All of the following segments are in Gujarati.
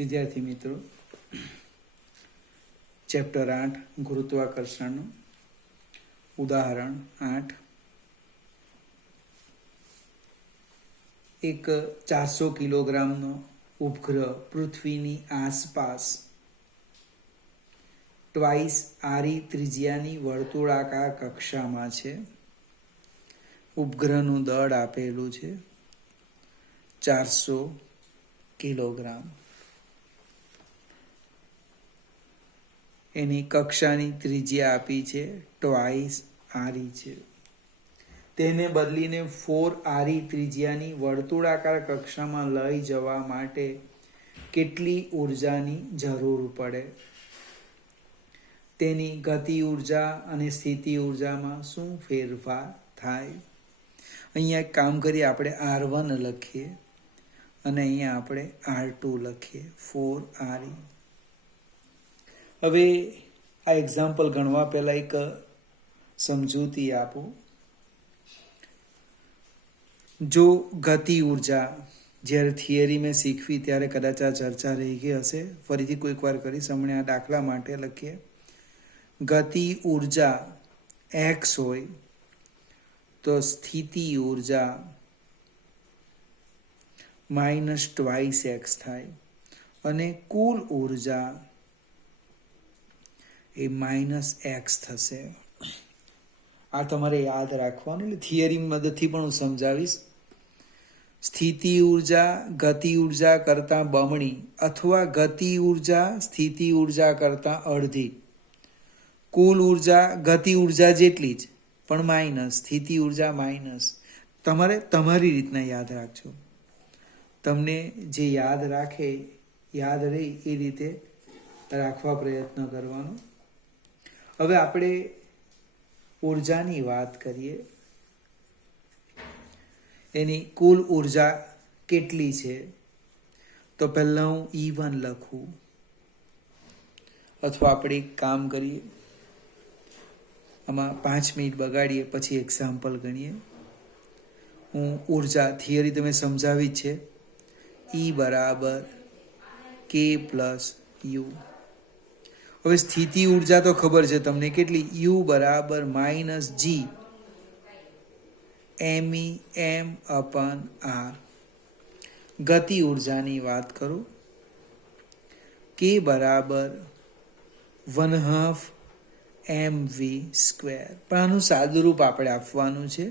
વિદ્યાર્થી મિત્રો, ચેપ્ટર 8 ગુરુત્વાકર્ષણનું ઉદાહરણ 8. એક 400 કિલોગ્રામનો ઉપગ્રહ પૃથ્વીની આસપાસ ટ્વાઇસ આરી ત્રિજ્યાની વર્તુળાકાર કક્ષામાં છે. ઉપગ્રહનું દળ આપેલું છે 400 કિલોગ્રામ. એની કક્ષાની ત્રિજ્યા આપી છે ટ્વાઇસ આરી છે. તેને બદલીને 4 આરી ત્રિજ્યાની વર્તુળાકાર કક્ષામાં લઈ જવા માટે કેટલી ઉર્જાની જરૂર પડે? તેની ગતિ ઉર્જા અને સ્થિતિ ઉર્જામાં શું ફેરફાર થાય? અહીંયા એક કામ કરીએ, આપણે R1 લખીએ અને અહીંયા આપણે R2 લખીએ, 4 આરી. હવે આ એક્ઝામ્પલ ગણવા પહેલાં એક સમજૂતી આપો. જો ગતિ ઉર્જા જ્યારે થિયરી મેં શીખવી ત્યારે કદાચ આ ચર્ચા રહી ગઈ હશે, ફરીથી કોઈક વાર કરીશ. હમણાં આ દાખલા માટે લખીએ. ગતિ ઉર્જા x હોય તો સ્થિતિ ઉર્જા માઇનસ ટ્વાઇસ એક્સ થાય અને કુલ ઉર્જા એ માઇનસ એક્સ થશે. આ તમારે યાદ રાખવાનું. એટલે થિયરી મદદથી પણ હું સમજાવીશ. સ્થિતિ ઉર્જા ગતિ ઉર્જા કરતાં બમણી અથવા ગતિ ઉર્જા સ્થિતિ ઉર્જા કરતાં અડધી. કુલ ઉર્જા ગતિ ઉર્જા જેટલી જ પણ માઇનસ, સ્થિતિ ઉર્જા માઇનસ. તમારે તમારી રીતના યાદ રાખજો. તમને જે યાદ રહે એ રીતે રાખવા પ્રયત્ન કરવાનો. હવે આપણે ઉર્જાની વાત કરીએ. એની કુલ ઉર્જા કેટલી છે? તો પહેલાં હું E1 લખું, અથવા આપણે એક કામ કરીએ, આમાં 5 મિનિટ બગાડીએ પછી એક્ઝામ્પલ ગણીએ. હું ઉર્જા થિયરી તમે સમજાવી જ છે. E બરાબર K પ્લસ U. હવે સ્થિતિ ઉર્જા તો ખબર છે તમને કેટલી? U બરાબર minus G MEM upon R. ગતિ ઉર્જાની વાત કરું, K બરાબર 1/2 mv સ્ક્વેર. પણ આનું સાદુરૂપ આપણે આપવાનું છે.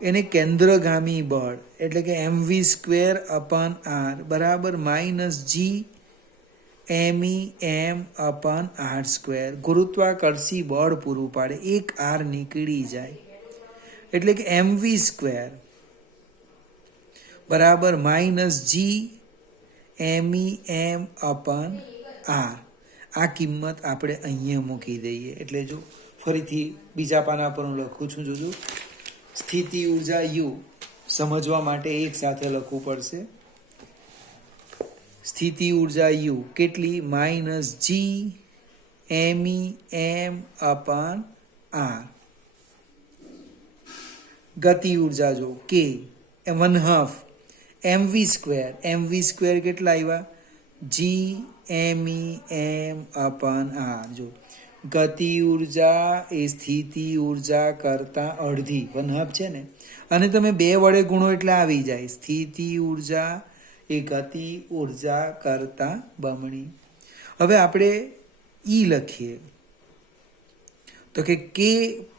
એને કેન્દ્રગામી બળ એટલે કે mv સ્ક્વેર અપન R બરાબર minus G MEM upon R square. ગુરુત્વાકર્ષી બળ પૂરું પાડે. એક R નીકળી જાય એટલે કે mv સ્ક્વેર બરાબર minus G MEM upon R. આ કિંમત આપણે અહીંયા મૂકી દઈએ. એટલે જો ફરીથી બીજા પાના પર હું લખું છું, જોજો. સ્થિતિ ઉર્જા U સમજવા માટે એક સાથે લખવું પડશે. સ્થિતિ ઉર્જા U કેટલી? Minus G MEM upon R. ગતિ ઉર્જા જો K 1/2 mv square. mv square કેટલા આવ્યા? G MEM upon R. જો ગતિ ઉર્જા એ સ્થિતિ ઉર્જા કરતાં અડધી, 1/2 છે ને, અને તમે 2 વડે ગુણો એટલે આવી જાય. સ્થિતિ ઉર્જા એ ગતિ ઉર્જા કરતાં બમણી. હવે આપણે E લખીએ તો કે K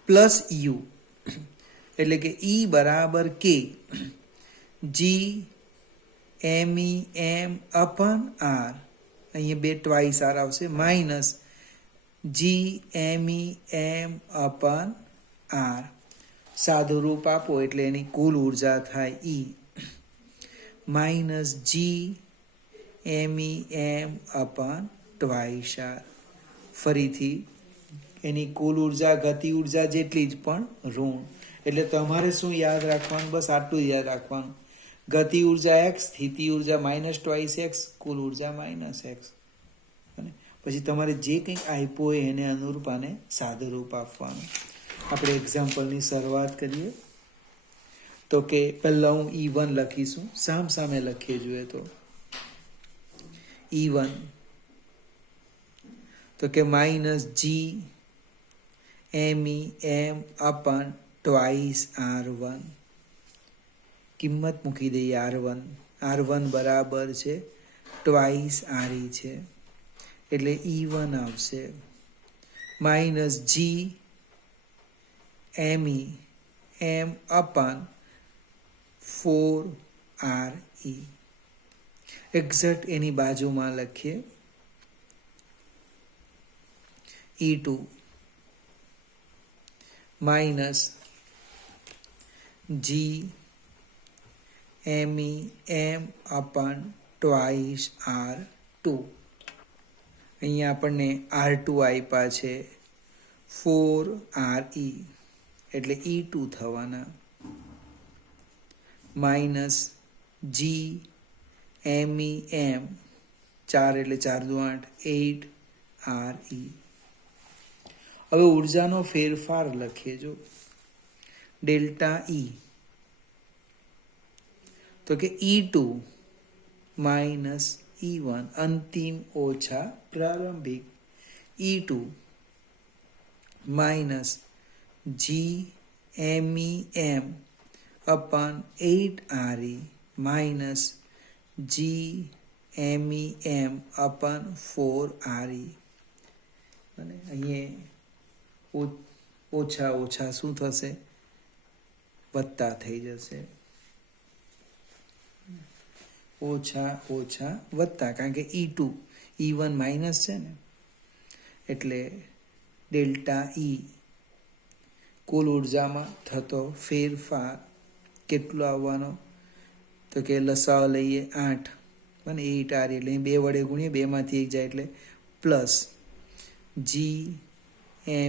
પ્લસ U એટલે કે E બરાબર K G MEM upon R. અહીંયા 2 ટ્વાઇસ R આવશે, minus G MEM upon R. સાદું રૂપ આપો એટલે એની કુલ ઉર્જા થાય E minus G MEM upon twice R. ફરીથી એની કુલ ઉર્જા ગતિ ઉર્જા જેટલી જ પણ ઋણ. એટલે તમારે શું યાદ રાખવાનું? બસ આટલું યાદ રાખવાનું. ગતિ ઉર્જા x, સ્થિતિ ઉર્જા માઇનસ ટ્વાઇસ એક્સ, કુલ ઉર્જા માઇનસ એક્સ. અને પછી તમારે જે કંઈક આપ્યો હોય એને અનુરૂપ આને સાદું રૂપ આપવાનું. આપણે એક્ઝામ્પલની શરૂઆત કરીએ. તો કે પહેલાં હું E1 લખીશું, સામે લખીએ જોઈએ તો E1 તો કે માઇનસ જી ME M અપન ટ્વાઇસ R1. કિંમત મૂકી દઈએ R1 બરાબર છે ટ્વાઇસ RE છે એટલે E1 આવશે માઇનસ જી ME M અપન 4RE. એક્ઝેક્ટ એની બાજુમાં લખીએ E2 માઇનસ જી ME M અપન ટ્વાઇસ R2. અહીંયા આપણને R2 આપ્યા છે 4RE એટલે E2 થવાના માઇનસ જી ME M 4 એટલે 4 દુ 8 8RE. હવે ઉર્જાનો ફેરફાર લખીએ જો ડેલ્ટા E તો કે E2 માઇનસ E1 અંતિમ ઓછા પ્રારંભિક E2 માઇનસ જી ME M અપન 8RE માઇનસ જી ME M અપન 4RE. અને અહીંયા ઓછા ઓછા શું થશે વત્તા થઈ જશે ઓછા ઓછા વત્તા કારણ કે E2 E1 માઇનસ છે ને એટલે ડેલ્ટા E કુલ ઉર્જામાં થતો ફેરફાર કેટલો આવવાનો તો કે લસાઅ લઈએ 8 અને 8RE એટલે 2 વડે ગુણીએ 2 માંથી 1 જાય એટલે પ્લસ જી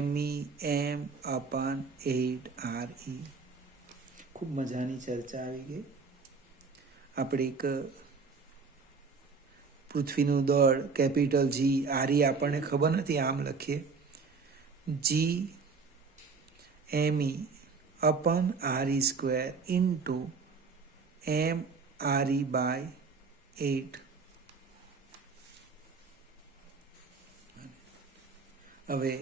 ME M અપન 8RE. ખૂબ મજાની ચર્ચા આવી ગઈ. આપણે એક પૃથ્વીનું દળ કેપિટલ જી RE આપણને ખબર નથી આમ લખીએ જી ME અપન RE square into MRE by 8. હવે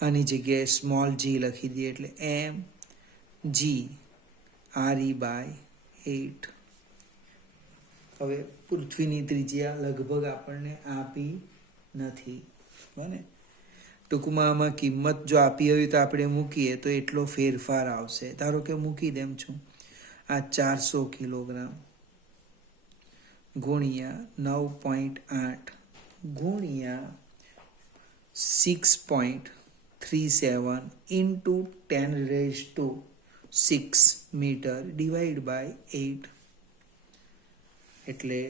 આની જગ્યાએ સ્મોલ જી લખી દઈએ એટલે MGRE બાય 8. હવે પૃથ્વીની ત્રિજ્યા લગભગ આપણને આપી નથી બને ટૂંકમાં આમાં કિંમત જો આપી હોય તો આપણે મૂકીએ તો એટલો ફેરફાર આવશે. ધારો કે મૂકી દેમ છું આ 400 કિલોગ્રામ ગુણ્યા 9.8 ગુણ્યા 6.37 ઇન્ટુ 10⁻6 મીટર ડિવાઈડ બાય 8 એટલે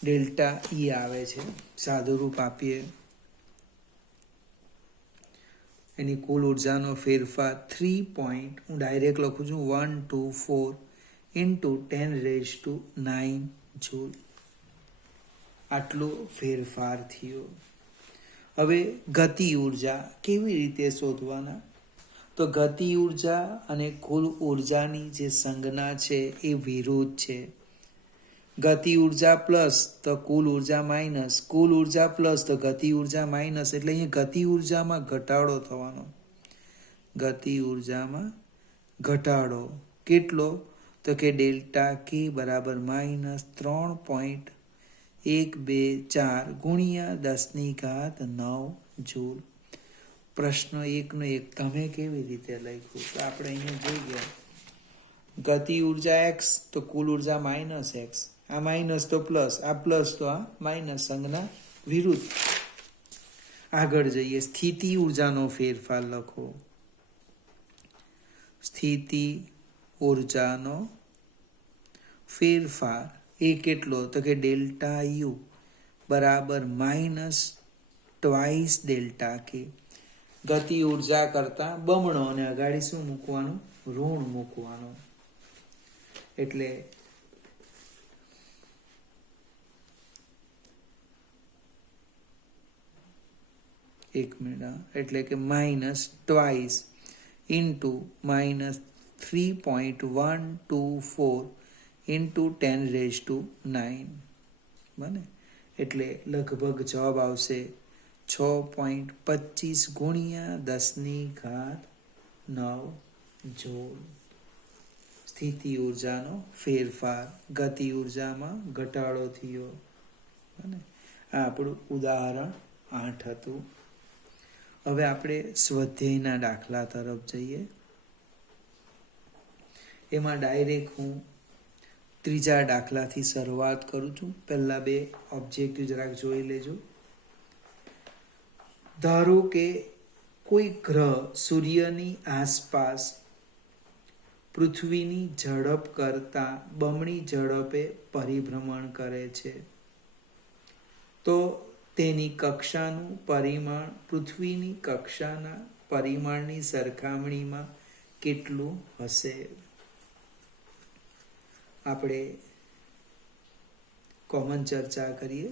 ડેલ્ટા E આવે છે. સાદું રૂપ આપીએ એની કુલ ઉર્જાનો ફેરફાર 3. હું ડાયરેક્ટ લખું છું 124 ઇન્ટુ 10⁹ જૂલ. આટલો ફેરફાર થયો. હવે ગતિ ઉર્જા કેવી રીતે શોધવાના તો ગતિ ઉર્જા અને કુલ ઉર્જાની જે સંજ્ઞા છે એ વિરુદ્ધ છે. ગતિ ઉર્જા પ્લસ તો કુલ ઉર્જા માઇનસ, કુલ ઉર્જા પ્લસ તો ગતિ ઉર્જા માઇનસ, એટલે અહીંયા ગતિ ઉર્જામાં ઘટાડો થવાનો. ગતિ ઉર્જામાં ઘટાડો કેટલો તો કે ડેલ્ટા કે બરાબર -3.124 ગુણ્યા 10⁹ જૂલ. પ્રશ્ન 1 તમે કેવી રીતે લખ્યું તો આપણે અહીંયા જોઈ ગયા ગતિ ઉર્જા x તો કુલ ઉર્જા -x, આ માઇનસ તો પ્લસ, આ પ્લસ તો આ માઇનસ, સંજ્ઞા વિરુદ્ધ. આગળ જઈએ સ્થિતિ ઉર્જાનો ફેરફાર લખો. સ્થિતિ ઉર્જાનો ફેરફાર એ કેટલો તો કે ડેલ્ટા U બરાબર -2 ડેલ્ટા કે. ગતિ ઉર્જા કરતા બમણો અને અગાડી શું મૂકવાનું ઋણ મૂકવાનું. એટલે એટલે કે -2 ઇન્ટુ -3.124 ઇન્ટુ 10⁹ બને એટલે લગભગ જવાબ આવશે 6.25 ગુણ્યા 10⁹ જૂલ. સ્થિતિ ઉર્જાનો ફેરફાર, ગતિ ઉર્જામાં ઘટાડો થયો. આ આપણું ઉદાહરણ 8 હતું. હવે આપણે સ્વાધ્યાયના દાખલા તરફ જઈએ. એમાં ડાયરેક્ટ હું ત્રીજા દાખલાથી શરૂઆત કરું છું. પહેલા બે ઓબ્જેક્ટિવ જરાક જોઈ લેજો. ધારો કે કોઈ ગ્રહ સૂર્યની આસપાસ પૃથ્વીની ઝડપ કરતાં બમણી ઝડપે પરિભ્રમણ કરે છે, તો તેની કક્ષાનું પરિમાણ પૃથ્વીની કક્ષાના પરિમાણની સરખામણીમાં કેટલું હશે? આપણે કોમન ચર્ચા કરીએ.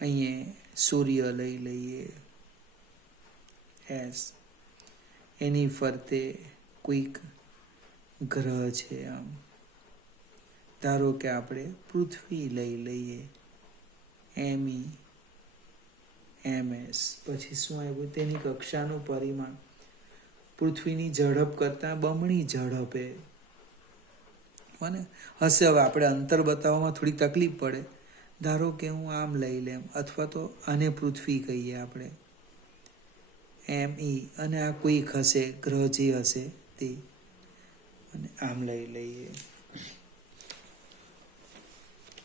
અહીંયા સૂર્ય લઈ લઈએ એસ. એની ફરતે કોઈક ગ્રહ છે. આમ ધારો કે આપણે પૃથ્વી લઈ લઈએ એમઈ એમએસ. પછી શું આવ્યું? તેની કક્ષાનું પરિમાણ પૃથ્વીની ઝડપ કરતાં બમણી ઝડપે હશે. હવે આપણે અંતર બતાવવામાં થોડી તકલીફ પડે. ધારો કે હું આમ લઈ લેમ, અથવા તો આને પૃથ્વી કહીએ આપણે એમઈ, અને આ કોઈક હશે ગ્રહ જે હશે તે, અને આમ લઈ લઈએ.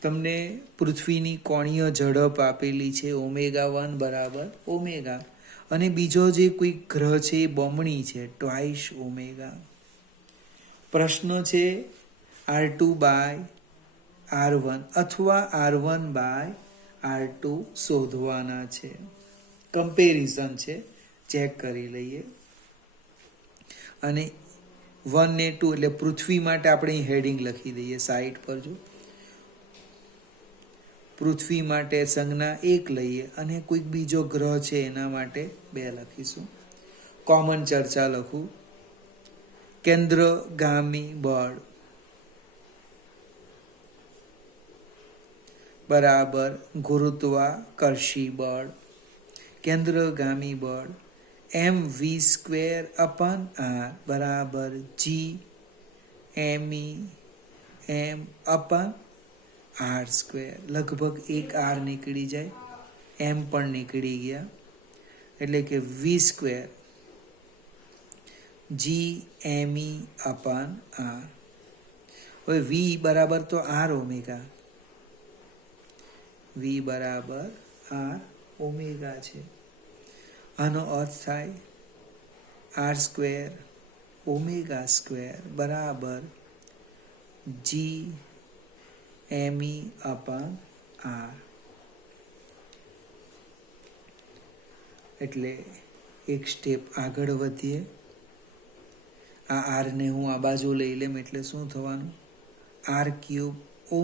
તમને પૃથ્વીની કોણીય ઝડપ આપેલી છે ω1 બરાબર ω, અને બીજો જે કોઈ ગ્રહ છે એ બમણી છે, ટ્વાઇસ ω. પ્રશ્ન છે R2/R1 અથવા R1/R2 શોધવાના છે. કમ્પેરિઝન છે, ચેક કરી લઈએ. અને 1 ને 2 એટલે પૃથ્વી માટે આપણે હેડિંગ લખી દઈએ સાઈડ પર. જો પૃથ્વી માટે સંજ્ઞા 1 લઈએ, અને કોઈક બીજો ગ્રહ છે એના માટે 2 લખીશું. કોમન ચર્ચા લખું. કેન્દ્રગામી બળ બરાબર ગુરુત્વાકર્ષી બળ. કેન્દ્રગામી બળ mv²/r બરાબર g_m_r². લગભગ એક r નીકળી જાય, m પણ નીકળી ગયા, એટલે કે v² g_m_r. હવે v બરાબર તો r ω, v બરાબર r ω છે. આનો અર્થ થાય r²ω² બરાબર g_m_r. એટલે એક સ્ટેપ આગળ વધીએ. આ r ને હું આ બાજુ લઈ લેમ, એટલે શું થવાનું? r³ ω²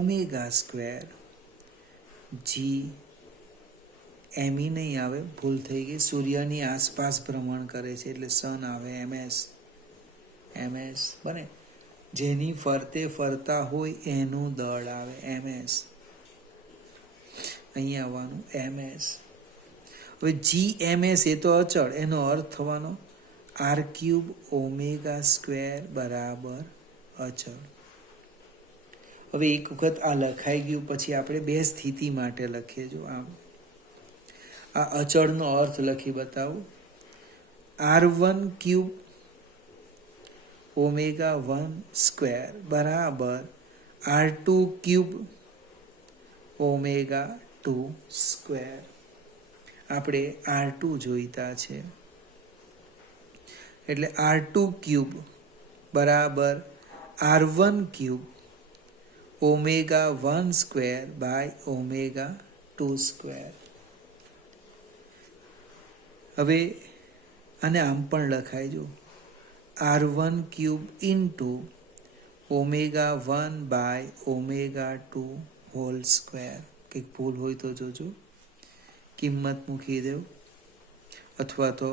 g એમી નહીં આવે, ભૂલ થઈ ગઈ. સૂર્યની આસપાસ ભ્રમણ કરે છે એટલે સન આવે ms બને. જેની ફરતે ફરતા હોય એનું દળ આવે ms. અહીંયા આવવાનું ms. હવે gms એ તો અચળ, એનો અર્થ થવાનો r³ ω² બરાબર અચળ. હવે એક વખત આ લખાઈ ગયું, પછી આપણે બે સ્થિતિ માટે લખીએ. જો આમ આ અચળનો અર્થ લખી બતાવું. r1³ ω1² બરાબર r2³ ω2². આપણે r2 જોઈતા છે, એટલે r2³ બરાબર r1³ ω1²/ω2². હવે આને આમ પણ લખાય. જો r1³ ઇન્ટુ ω1/ω2². કંઈક ભૂલ હોય તો જોજો, કિંમત મૂકી દેવ. અથવા તો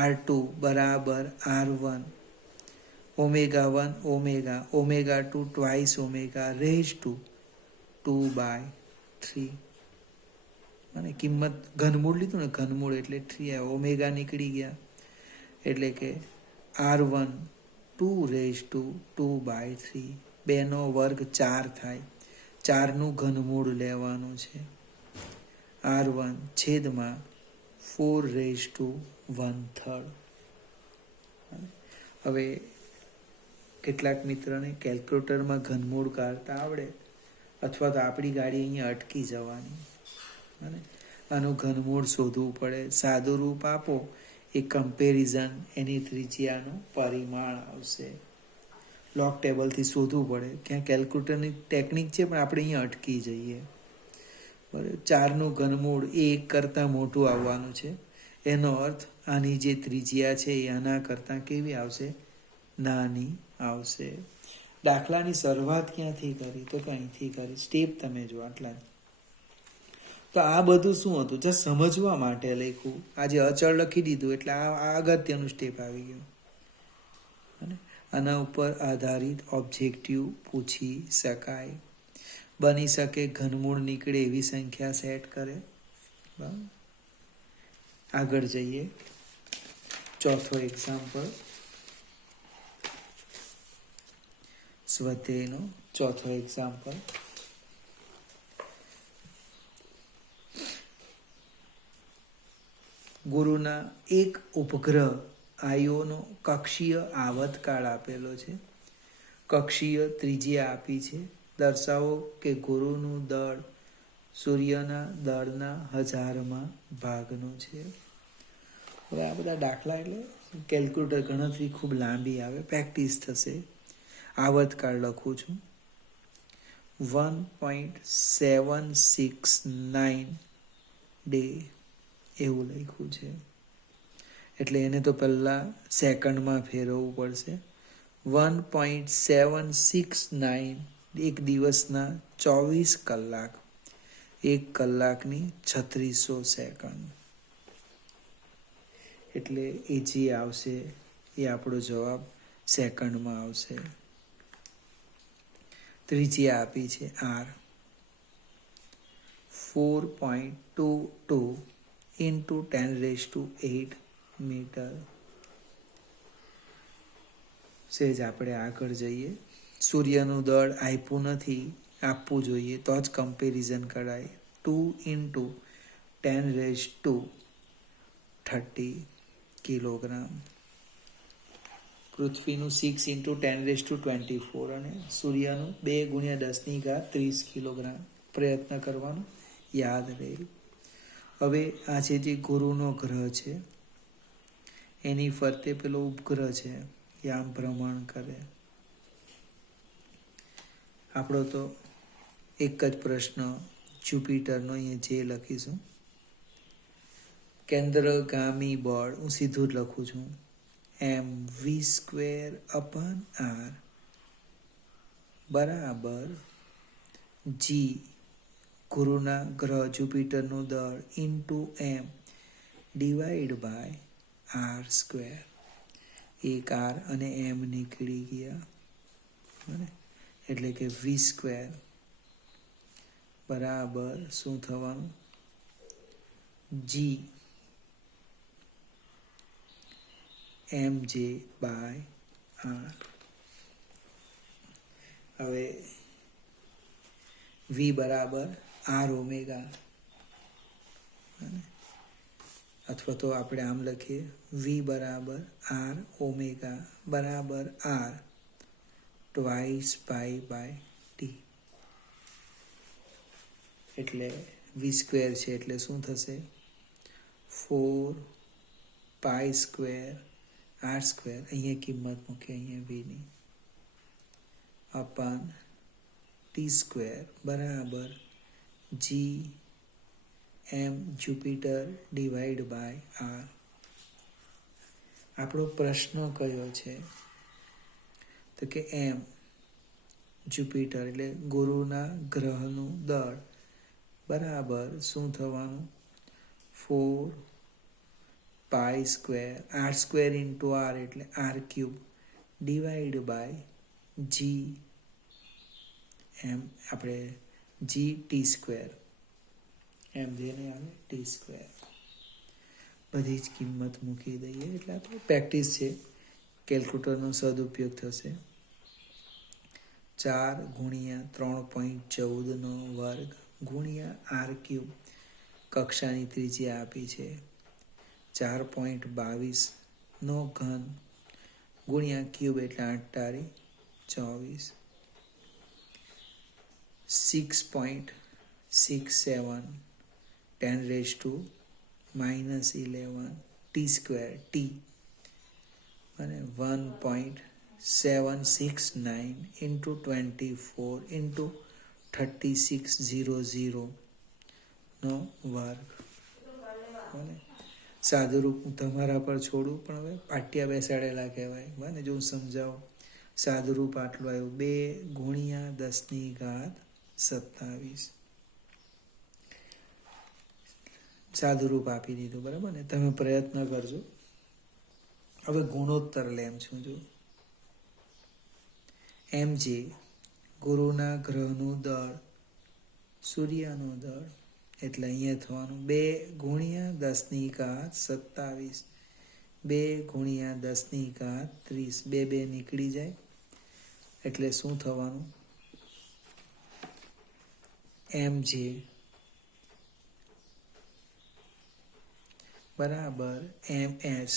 R2 બરાબર R1 omega 1 omega 2 twice omega raise to 2/3 અને કિંમત ઘનમૂળ લીધું ને, ઘનમૂળ એટલે 3 ઓમેગા નીકળી ગયા, એટલે કે R1 2/2/3 બેનો વર્ગ 4 થાય, 4નું ઘનમૂળ લેવાનું છે. R1 છેદમાં 4/1/3. હવે કેટલાક મિત્રોને કેલ્ક્યુલેટરમાં ઘનમૂળ કાઢતા આવડે, અથવા તો આપણી ગાડી અહીંયા અટકી જવાની અને આનું ઘનમૂળ શોધવું પડે. સાદું રૂપ આપો એ કમ્પેરિઝન એની ત્રિજ્યાનું પરિમાણ આવશે. લોગ ટેબલથી શોધવું પડે. ક્યાં કેલ્ક્યુલેટરની ટેકનિક છે, પણ આપણે અહીંયા અટકી જઈએ. બરાબર, 4નું ઘનમૂળ એ 1 કરતાં મોટું આવવાનું છે. એનો અર્થ આની જે ત્રિજ્યા છે એ આના કરતાં કેવી આવશે? નાની આવશે. દાખલાની શરૂઆત ક્યાંથી કરી? તો અહીંથી કરી. સ્ટેપ તમે જો આટલા. તો આ બધું શું હતું? જસ્ટ સમજવા માટે લખ્યું. આજે અચળ લખી દીધું એટલે આ અગત્યનું સ્ટેપ આવી ગયું. અને આના ઉપર આધારિત ઓબ્જેક્ટિવ પૂછી શકાય. બની શકે ઘનમૂળ નીકળે એવી સંખ્યા સેટ કરે. બરાબર, આગળ જઈએ. ચોથો એક્ઝામ્પલ, સ્વાધ્યાયનો ચોથો એક્ઝામ્પલ. ગુરુના એક ઉપગ્રહ આયોનો કક્ષીય આવતકાળ આપેલો છે. કક્ષીય ત્રિજ્યા આપી છે. દર્શાવો કે ગુરુનું દળ સૂર્યના દળના 1000માં ભાગનું છે. હવે આ બધા દાખલા એટલે કેલ્ક્યુલેટર ગણતરી ખૂબ લાંબી આવે, પ્રેક્ટિસ થશે. આવતકાળ લખું છું 1.769 ડે એવું લખ્યું છે. એટલે એને તો પહેલાં સેકન્ડમાં ફેરવવું પડશે. 1.769 એક દિવસના 24 કલાક, 1 કલાકની 3600 સેકન્ડ. એટલે એ જે આવશે એ આપણો જવાબ સેકન્ડમાં આવશે. ત્રિજ્યા આપી છે R. 4.22 into 10⁸ metre. સેજ આપણે આગળ જઈએ. સૂર્યનું દળ આપ્યું નથી, આપવું જોઈએ તો જ કમ્પેરિઝન કરાય. 2 into 10⁻30 કિલોગ્રામ. પૃથ્વીનું 6 into 10⁻24 અને સૂર્યનું 2 × 10⁻30 કિલોગ્રામ. પ્રયત્ન કરવાનો, યાદ રહે. હવે આ છે જે ગુરુનો ગ્રહ છે, એની ફરતે પેલો ઉપગ્રહ છે, યામ ભ્રમણ કરે. આપણો તો એક જ પ્રશ્ન જ્યુપિટરનો અહીંયા જે લખીશું. કેન્દ્રગામી બળ હું સીધું જ લખું છું, mv²/r બરાબર જી ગુરુના ગ્રહ જ્યુપિટરનું દળ ઇન્ટુ m /r². એક r અને m નીકળી ગયા, એટલે કે v² બરાબર શું થવાનું? જી mj/r. હવે v બરાબર r ઓમેગા, અથવા તો આપણે આમ લખીએ v બરાબર r ઓમેગા બરાબર r ટ્વાઇસ π/t. એટલે v² છે એટલે શું થશે? 4π²r². અહીંયા કિંમત મૂકીએ, અહીંયા vની અપાન t² બરાબર જી m જ્યુપિટર /r. આપણો પ્રશ્ન કયો છે? તો કે m જ્યુપિટર એટલે ગુરુના ગ્રહનું દળ બરાબર શું થવાનું? 4 pi square r square into r એટલે r cube divide by G M આપણે જી ટી સ્ક્વેર એમ જેને આવે ટી સ્ક્વેર બધી જ કિંમત મૂકી દઈએ એટલે આપણે પ્રેક્ટિસ છે કેલ્ક્યુલેટરનો સદુપયોગ થશે 4 ગુણ્યા 3.14 વર્ગ ગુણ્યા આર ક્યુબ કક્ષાની ત્રિજ્યા આપી છે 4.22 ઘન ગુણ્યા ક્યુબ એટલે 8 તારી 24 6.67 10⁻11 ટી સ્ક્વેર ટી અને 1.769 ઇન્ટુ 24 ઇન્ટુ 3600 નો વર્ગ. બને સાદુરૂપ હું તમારા પર છોડું પણ હવે પાટિયા બેસાડેલા કહેવાય. બને જો હું સમજાવું સાદુરૂપ આટલું આવ્યું 2 ગુણ્યા 10⁻27 સાદુરૂપ આપી દીધું બરાબર ને. તમે પ્રયત્ન કરજો. હવે ગુણોત્તર લેમ છું જો એમ જે ગુરુના ગ્રહનું દળ સૂર્યનો દળ એટલે અહીંયા થવાનું 2 ગુણ્યા 10⁻27 2 ગુણ્યા 10⁻30 2 નીકળી જાય એટલે શું થવાનું એમ જે બરાબર MS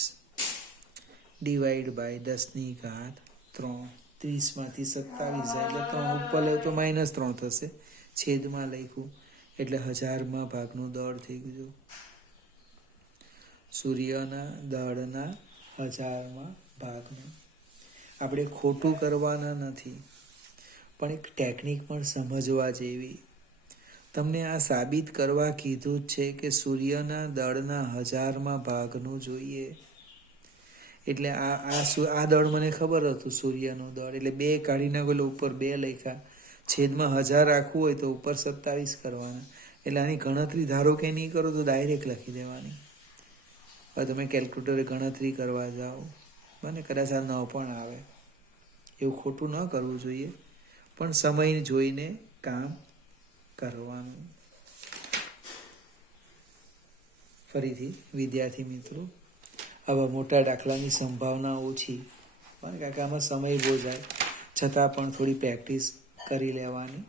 ડિવાઈડ બાય 10⁻3 30માંથી 27 જાય એટલે 3 ઉપર લે તો -3 થશે છેદમાં લખ્યું એટલે 1000માં ભાગનું દળ થઈ ગયું. સૂર્યના દળના 1000માં ભાગનું. આપણે ખોટું કરવાના નથી પણ એક ટેકનિક પણ સમજવા જેવી. તમને આ સાબિત કરવા કીધું જ છે કે સૂર્યના દળના 1000માં ભાગનું જોઈએ. એટલે આ દળ મને ખબર હતું સૂર્યનું દળ એટલે 2 કાઢી નાખો ઉપર 2 લખ્યા છેદમાં 1000 રાખવું હોય તો ઉપર 27 કરવાના. એટલે આની ગણતરી ધારો કે નહીં કરો તો ડાયરેક્ટ લખી દેવાની. હવે તમે કેલ્ક્યુલેટરે ગણતરી કરવા જાઓ મને કદાચ આ ન પણ આવે એવું ખોટું ન કરવું જોઈએ પણ સમય જોઈને કામ કરવાનું. ફરીથી વિદ્યાર્થી મિત્રો આવા મોટા દાખલાની સંભાવના ઓછી કારણ કે આમાં સમય બહુ જાય છતાં પણ થોડી પ્રેક્ટિસ કરી લેવાની.